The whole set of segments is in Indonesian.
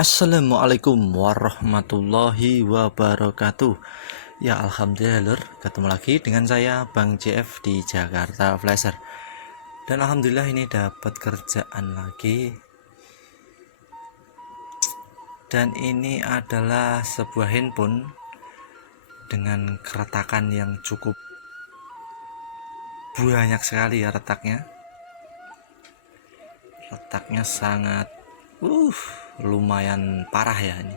Assalamualaikum warahmatullahi wabarakatuh. Ya alhamdulillah lur, ketemu lagi dengan saya Bang JF di Jakarta Flasher. Dan alhamdulillah ini dapat kerjaan lagi. Dan ini adalah sebuah handphone dengan keretakan yang cukup banyak sekali ya retaknya. Retaknya sangat lumayan parah ya ini.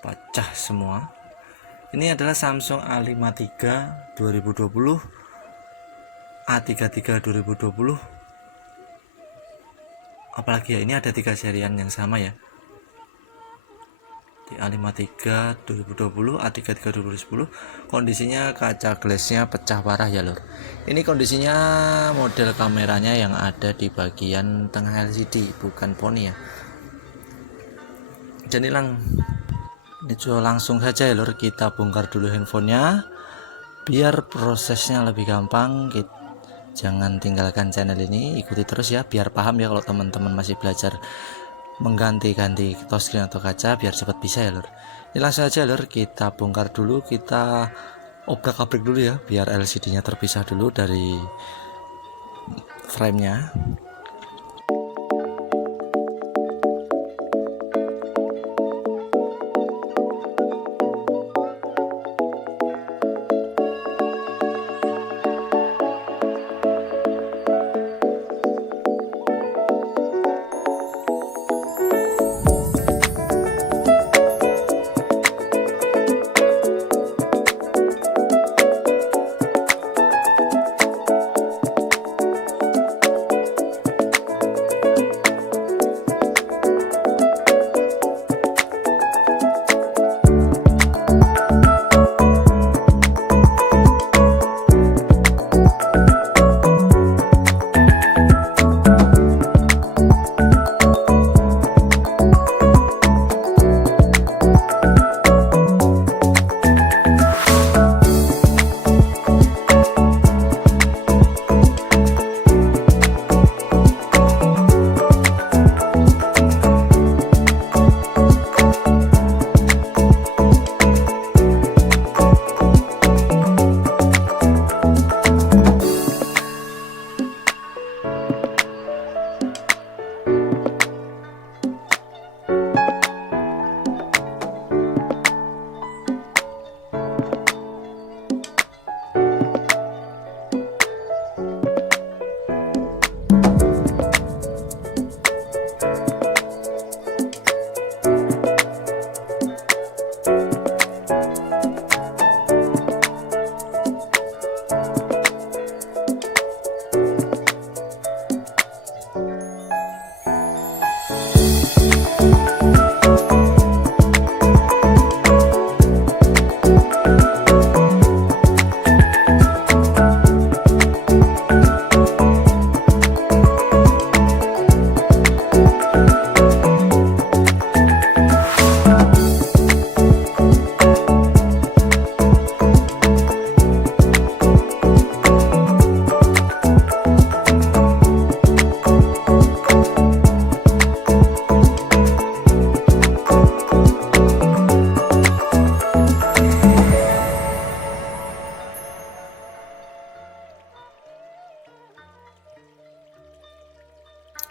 Pecah semua. Ini adalah Samsung A53 2020, A33 2020. Apalagi ya, ini ada 3 serian yang sama ya. Di A53 2020, A33 2010. Kondisinya kaca glassnya pecah parah ya lor. Ini kondisinya model kameranya yang ada di bagian tengah LCD, bukan poni ya. Jadi langsung saja ya lor, kita bongkar dulu handphonenya biar prosesnya lebih gampang. Jangan tinggalkan channel ini, ikuti terus ya biar paham ya. Kalau teman-teman masih belajar mengganti-ganti touchscreen atau kaca biar cepat bisa ya lor. Ini langsung aja lor, kita bongkar dulu, kita obrak-abrik dulu ya biar LCD nya terpisah dulu dari frame-nya.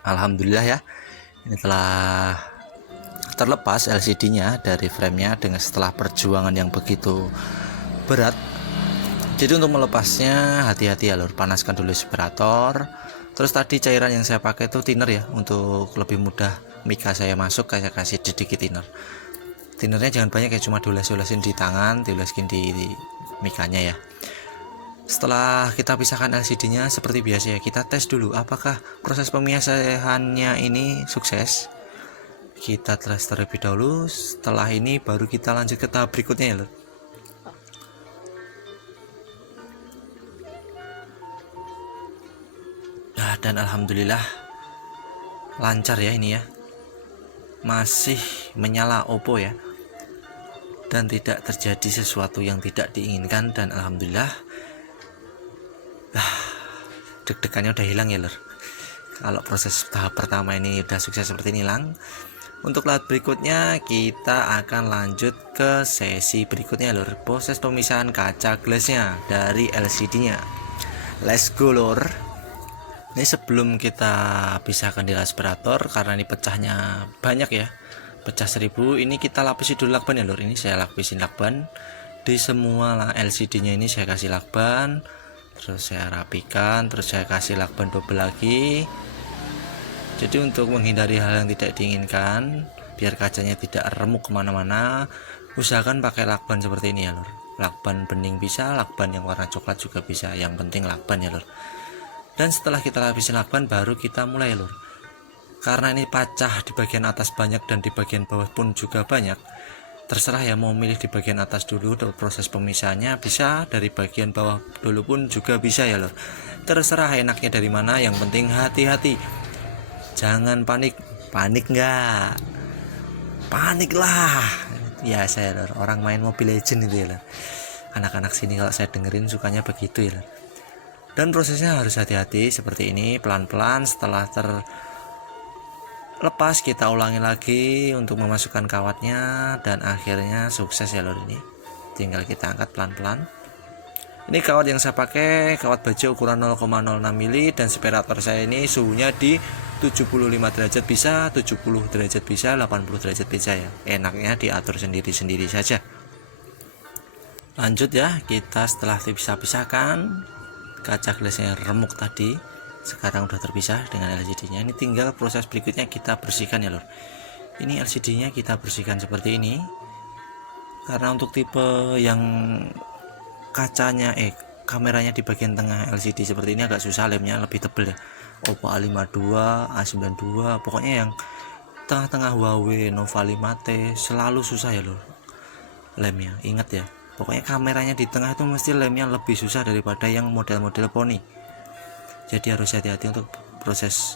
Alhamdulillah ya, ini telah terlepas LCD-nya dari frame-nya dengan setelah perjuangan yang begitu berat. Jadi untuk melepasnya hati-hati ya lur, panaskan dulu vibrator. Terus tadi cairan yang saya pakai itu thinner ya, untuk lebih mudah mika saya masuk, saya kasih sedikit thinner. Thinnernya jangan banyak ya, cuma dioles-olesin di tangan, diolesin di mikanya ya. Setelah kita pisahkan LCD-nya seperti biasa ya, kita tes dulu apakah proses pemisahannya ini sukses. Kita tes terlebih dahulu, setelah ini baru kita lanjut ke tahap berikutnya ya lor. Nah, dan alhamdulillah lancar ya ini ya, masih menyala Oppo ya, dan tidak terjadi sesuatu yang tidak diinginkan. Dan alhamdulillah deg-degannya udah hilang ya lor. Kalau proses tahap pertama ini udah sukses seperti ini hilang, Untuk lahat berikutnya kita akan lanjut ke sesi berikutnya lur, proses pemisahan kaca glassnya dari LCD nya. Let's go lur. Ini sebelum kita pisahkan di aspirator, karena ini pecahnya banyak ya, pecah 1000, ini kita lapisi dulu lakban ya lur. Ini saya lapisin lakban di semua LCD nya, ini saya kasih lakban, terus saya rapikan, terus saya kasih lakban double lagi. Jadi untuk menghindari hal yang tidak diinginkan, biar kacanya tidak remuk kemana-mana, usahakan pakai lakban seperti ini ya lur. Lakban bening bisa, lakban yang warna coklat juga bisa, yang penting lakban ya lur. Dan setelah kita lapisin lakban, baru kita mulai lur. Karena ini pecah di bagian atas banyak dan di bagian bawah pun juga banyak, terserah ya mau milih di bagian atas dulu untuk proses pemisahannya, bisa dari bagian bawah dulu pun juga bisa ya lur. Terserah enaknya dari mana, yang penting hati-hati. Jangan panik nggak? Panik lah. Ya saya lor, orang main Mobile Legend itu ya lor. Anak-anak sini kalau saya dengerin sukanya begitu ya lor. Dan prosesnya harus hati-hati seperti ini, pelan-pelan. Setelah terlepas kita ulangi lagi untuk memasukkan kawatnya, dan akhirnya sukses ya lor. Ini tinggal kita angkat pelan-pelan. Ini kawat yang saya pakai kawat baja ukuran 0,06 mili, dan separator saya ini suhunya di 75 derajat bisa, 70 derajat bisa, 80 derajat bisa ya. Enaknya diatur sendiri-sendiri saja. Lanjut ya, kita setelah pisah-pisahkan kaca gelasnya remuk tadi, sekarang udah terpisah dengan LCD-nya. Ini tinggal proses berikutnya kita bersihkan ya lor. Ini LCD-nya kita bersihkan seperti ini. Karena untuk tipe yang kacanya kameranya di bagian tengah LCD seperti ini agak susah, lemnya lebih tebal ya. Oppo A52, A92, pokoknya yang tengah-tengah Huawei Nova 5T selalu susah ya lor lemnya. Ingat ya, pokoknya kameranya di tengah itu mesti lemnya lebih susah daripada yang model-model poni. Jadi harus hati-hati untuk proses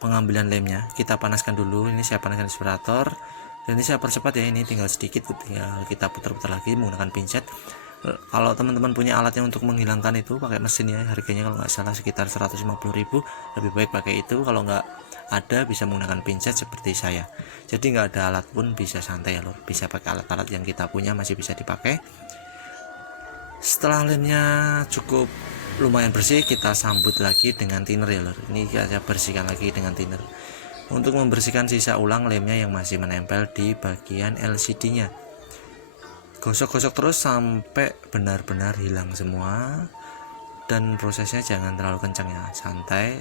pengambilan lemnya. Kita panaskan dulu, ini saya panaskan aspirator, dan ini saya percepat ya, ini tinggal sedikit, tinggal kita putar-putar lagi menggunakan pincet. Kalau teman-teman punya alatnya untuk menghilangkan itu pakai mesin ya, harganya kalau nggak salah sekitar 150.000, lebih baik pakai itu. Kalau nggak ada bisa menggunakan pincet seperti saya. Jadi nggak ada alat pun bisa santai ya lor, bisa pakai alat-alat yang kita punya masih bisa dipakai. Setelah lemnya cukup lumayan bersih, kita sambut lagi dengan thinner ya lor. Ini saya bersihkan lagi dengan thinner untuk membersihkan sisa ulang lemnya yang masih menempel di bagian LCD nya. Gosok-gosok terus sampai benar-benar hilang semua, dan prosesnya jangan terlalu kencang ya, santai,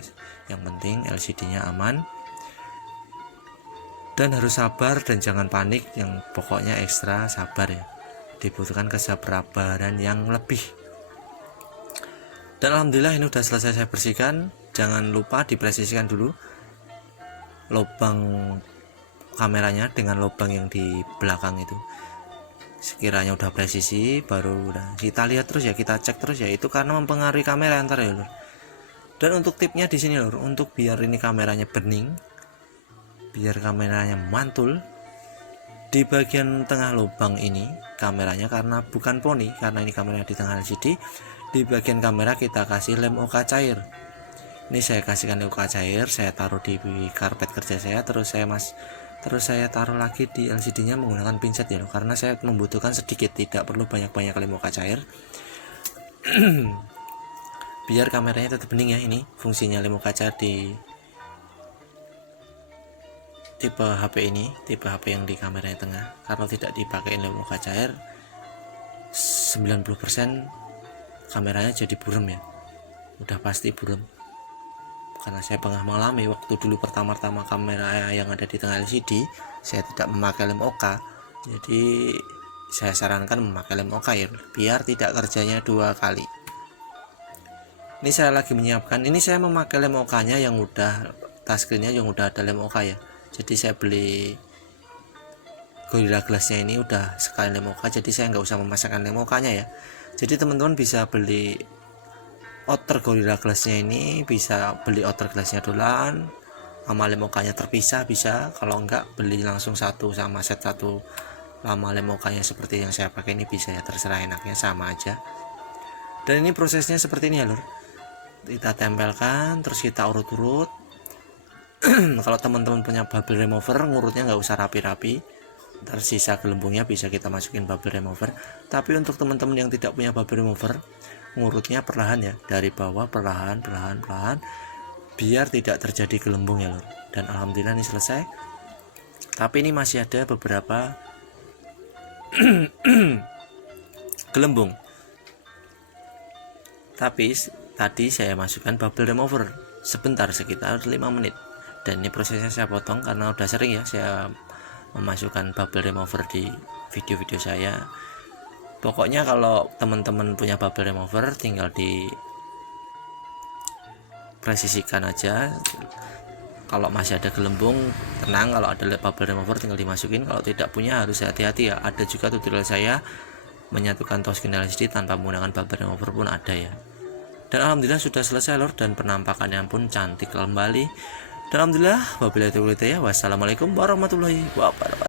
yang penting LCD nya aman. Dan harus sabar dan jangan panik, yang pokoknya ekstra sabar ya, dibutuhkan kesabaran yang lebih. Dan alhamdulillah ini udah selesai saya bersihkan. Jangan lupa dipresisikan dulu lubang kameranya dengan lubang yang di belakang itu. Sekiranya udah presisi, baru udah kita lihat terus ya, kita cek terus ya, itu karena mempengaruhi kamera antar ya lor. Dan untuk tipnya di sini lor, untuk biar ini kameranya bening, biar kameranya mantul, di bagian tengah lubang ini kameranya, karena bukan poni, karena ini kamera di tengah LCD, di bagian kamera kita kasih lem OK cair. Ini saya kasihkan lem OK cair, saya taruh di karpet kerja saya, terus saya taruh lagi di LCD nya menggunakan pincet ya, karena saya membutuhkan sedikit, tidak perlu banyak-banyak lem OK cair. Biar kameranya tetap bening ya. Ini fungsinya lem OK cair di tipe HP ini, tipe HP yang di kameranya tengah. Karena tidak dipakai lem OK cair, 90% kameranya jadi buram ya, udah pasti buram. Karena saya pernah mengalami waktu dulu pertama-tama kamera yang ada di tengah LCD, saya tidak memakai lem OK. Jadi saya sarankan memakai lem OK ya, biar tidak kerjanya dua kali. Ini saya lagi menyiapkan, ini saya memakai lem OK nya yang udah touchscreen-nya yang udah ada lem OK ya. Jadi saya beli Gorilla Glass-nya ini udah sekali lem OK, jadi saya nggak usah memasangkan lem OK nya ya. Jadi teman-teman bisa beli outer Gorilla Glass-nya ini, bisa beli outer glass-nya duluan sama lem OK nya terpisah bisa. Kalau enggak beli langsung satu sama set satu lama lem OK nya seperti yang saya pakai ini bisa ya, terserah enaknya, sama aja. Dan ini prosesnya seperti ini ya lur, kita tempelkan terus kita urut-urut Kalau teman-teman punya bubble remover, ngurutnya nggak usah rapi-rapi, ntar sisa gelembungnya bisa kita masukin bubble remover. Tapi untuk teman-teman yang tidak punya bubble remover, ngurutnya perlahan ya, dari bawah perlahan biar tidak terjadi gelembung ya lor. Dan alhamdulillah ini selesai. Tapi ini masih ada beberapa gelembung. Tapi tadi saya masukkan bubble remover sebentar, sekitar 5 menit. Dan ini prosesnya saya potong karena udah sering ya saya memasukkan bubble remover di video-video saya. Pokoknya kalau teman-teman punya bubble remover tinggal di presisikan aja. Kalau masih ada gelembung tenang, kalau ada bubble remover tinggal dimasukin. Kalau tidak punya harus hati-hati ya. Ada juga tutorial saya menyatukan touchscreen LCD tanpa menggunakan bubble remover pun ada ya. Dan alhamdulillah sudah selesai lor, dan penampakannya pun cantik kembali. Dan alhamdulillah wabillahi taufiq. Wassalamualaikum warahmatullahi wabarakatuh.